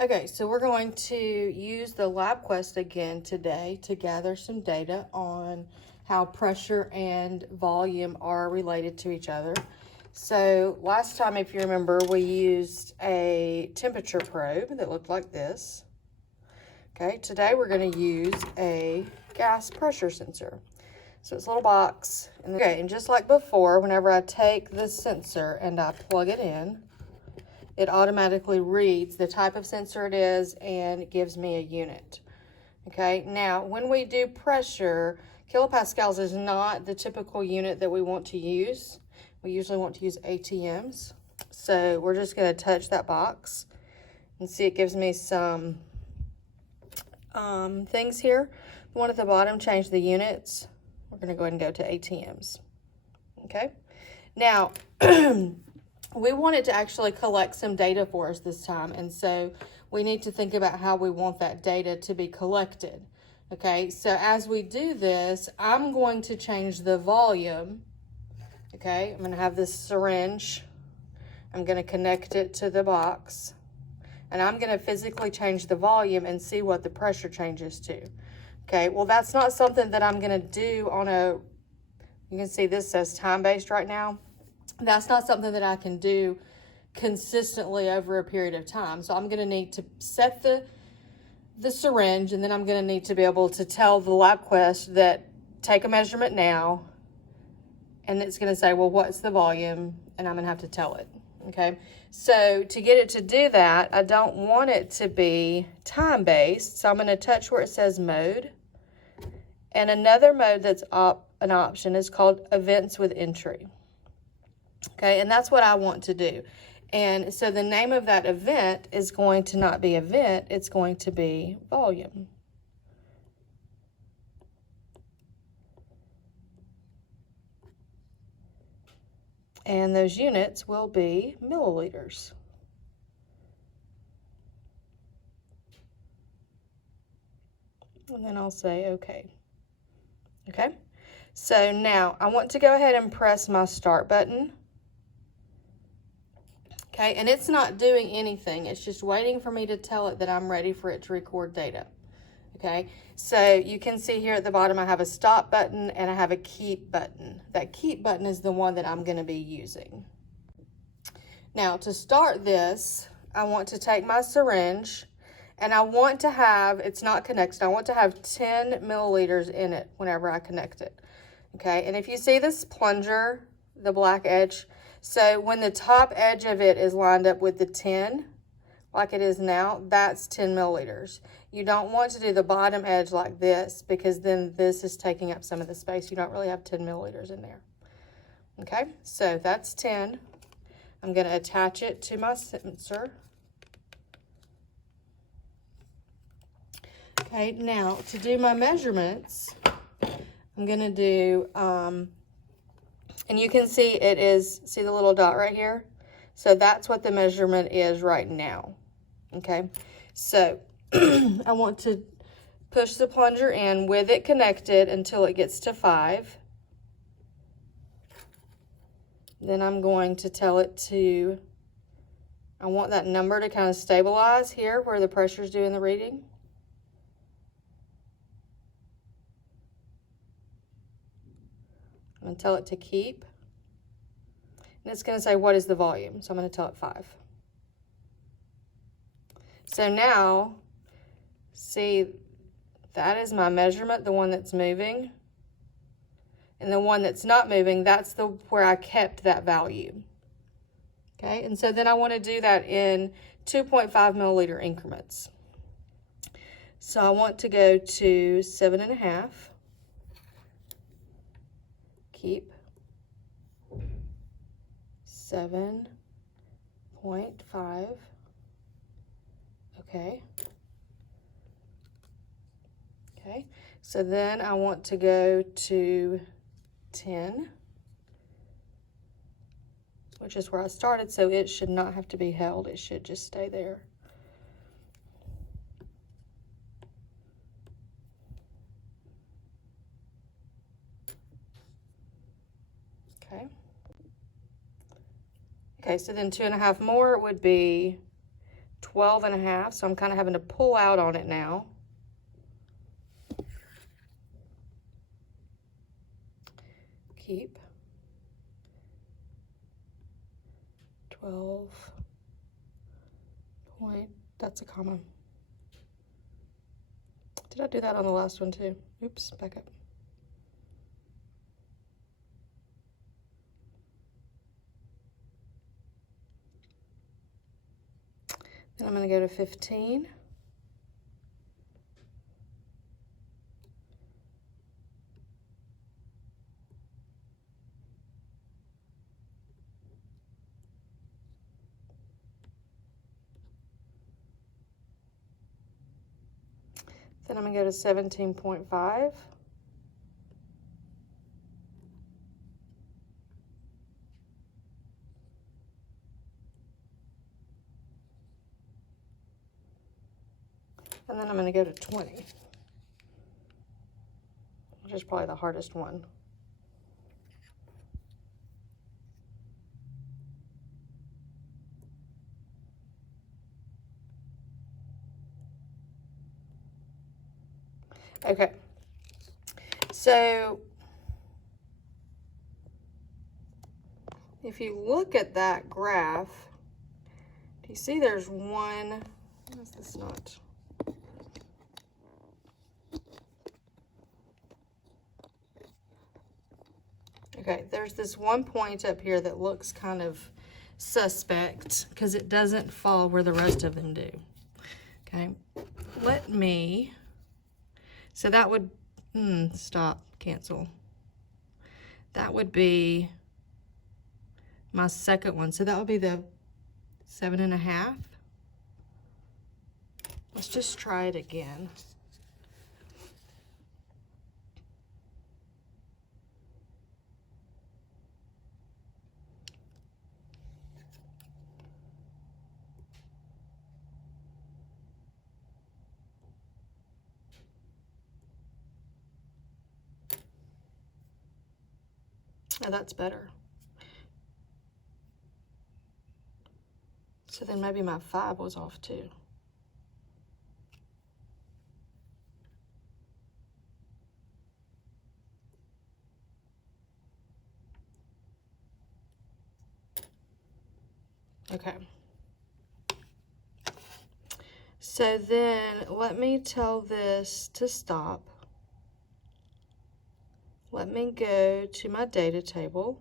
Okay, so we're going to use the LabQuest again today to gather some data on how pressure and volume are related to each other. So last time, if you remember, we used a temperature probe that looked like this. Okay, today we're going to use a gas pressure sensor. So it's a little box. And just like before, whenever I take this sensor and I plug it in, it automatically reads the type of sensor it is and it gives me a unit. Okay, now when we do pressure, kilopascals is not the typical unit that we want to use. We usually want to use ATMs. So we're just going to touch that box and see it gives me some things here. The one at the bottom, change the units. We're going to go ahead and go to ATMs. Okay, now we wanted to actually collect some data for us this time, and so we need to think about how we want that data to be collected. Okay, so as we do this, I'm going to change the volume. Okay, I'm going to have this syringe. I'm going to connect it to the box, and I'm going to physically change the volume and see what the pressure changes to. Okay, well, that's not something that I'm going to do on a, you can see this says time-based right now. That's not something that I can do consistently over a period of time. So I'm going to need to set the syringe, and then I'm going to need to be able to tell the LabQuest that take a measurement now, and it's going to say, well, what's the volume? And I'm going to have to tell it. Okay, so to get it to do that, I don't want it to be time-based, so I'm going to touch where it says mode. And another mode that's an option is called events with entry. Okay, and that's what I want to do. And so the name of that event is going to not be event, it's going to be volume. And those units will be milliliters. And then I'll say okay. Okay, so now I want to go ahead and press my start button. Okay, and it's not doing anything. It's just waiting for me to tell it that I'm ready for it to record data. Okay, so you can see here at the bottom I have a stop button and I have a keep button. That keep button is the one that I'm going to be using. Now to start this, I want to take my syringe and I want to have, it's not connected, I want to have 10 milliliters in it whenever I connect it. Okay, and if you see this plunger, the black edge, so when the top edge of it is lined up with the 10, like it is now, that's 10 milliliters. You don't want to do the bottom edge like this because then this is taking up some of the space. You don't really have 10 milliliters in there. Okay, so that's 10. I'm going to attach it to my sensor. Okay, now to do my measurements, I'm going to do, and you can see it is, see the little dot right here? So that's what the measurement is right now. Okay, so I want to push the plunger in with it connected until it gets to 5. Then I'm going to tell it to, I want that number to kind of stabilize here where the pressure is doing the reading. I'm going to tell it to keep. And it's going to say, what is the volume? So I'm going to tell it 5. So now, see, that is my measurement, the one that's moving. And the one that's not moving, that's where I kept that value. Okay, and so then I want to do that in 2.5 milliliter increments. So I want to go to 7.5. Keep. 7.5. Okay. Okay, so then I want to go to 10, which is where I started, so it should not have to be held. It should just stay there. Okay. Okay, so then 2.5 more would be 12.5, so I'm kind of having to pull out on it now. Keep. 12 point, that's a comma. Did I do that on the last one too? Oops, back up. Then I'm going to go to 15. Then I'm going to go to 17.5. And then I'm going to go to 20, which is probably the hardest one. Okay, so if you look at that graph, do you see there's one, what is this not? Okay, there's this one point up here that looks kind of suspect because it doesn't fall where the rest of them do. Okay, let me, so that would, stop, cancel. That would be my second one. So that would be the 7.5. Let's just try it again. Oh, that's better. So then maybe my 5 was off too. Okay. So then let me tell this to stop. Let me go to my data table.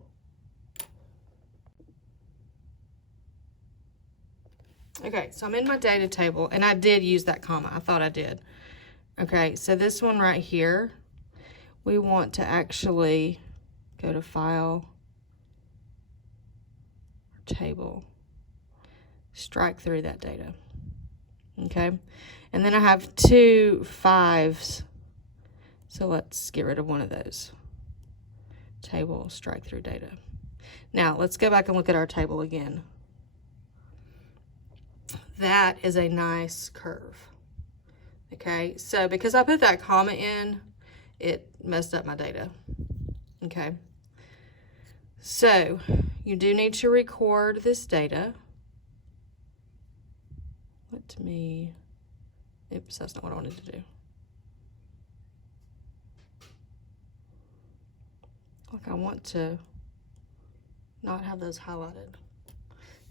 Okay, so I'm in my data table, and I did use that comma. I thought I did. Okay, so this one right here, we want to actually go to File, Table, strike through that data. Okay, and then I have 2 5s, so let's get rid of one of those. Table, strike through data. Now, let's go back and look at our table again. That is a nice curve. Okay, so because I put that comma in, it messed up my data. Okay, so you do need to record this data. Let me, oops, that's not what I wanted to do. Look, I want to not have those highlighted.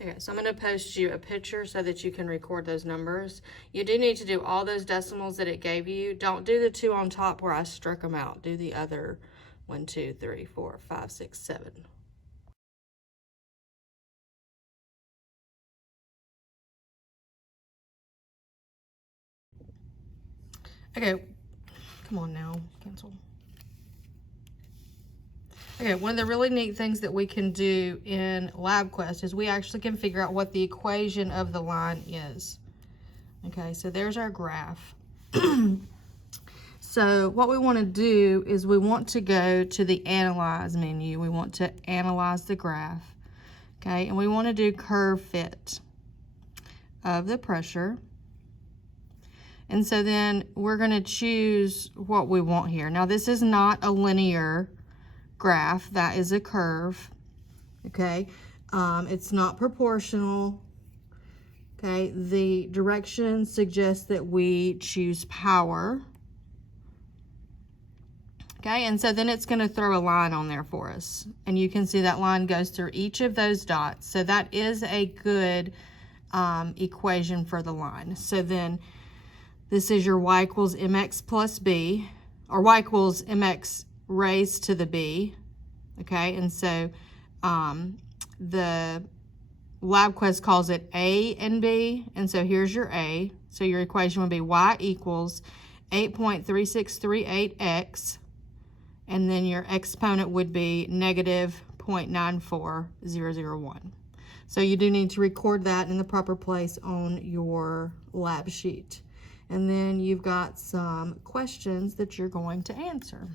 Okay, so I'm going to post you a picture so that you can record those numbers. You do need to do all those decimals that it gave you. Don't do the 2 on top where I struck them out. Do the other 1, 2, 3, 4, 5, 6, 7. Okay, come on now, cancel. Okay, one of the really neat things that we can do in LabQuest is we actually can figure out what the equation of the line is. Okay, so there's our graph. So what we want to do is we want to go to the Analyze menu. We want to analyze the graph. Okay, and we want to do curve fit of the pressure. And so then we're going to choose what we want here. Now this is not a linear graph, that is a curve. Okay, it's not proportional. Okay, the directions suggest that we choose power. Okay, and so then it's going to throw a line on there for us. And you can see that line goes through each of those dots. So that is a good equation for the line. So then this is your y equals mx plus b, or y equals mx raised to the b. Okay, and so the LabQuest calls it A and B, and so here's your A. So your equation would be y equals 8.3638x, and then your exponent would be negative 0.94001. So you do need to record that in the proper place on your lab sheet. And then you've got some questions that you're going to answer.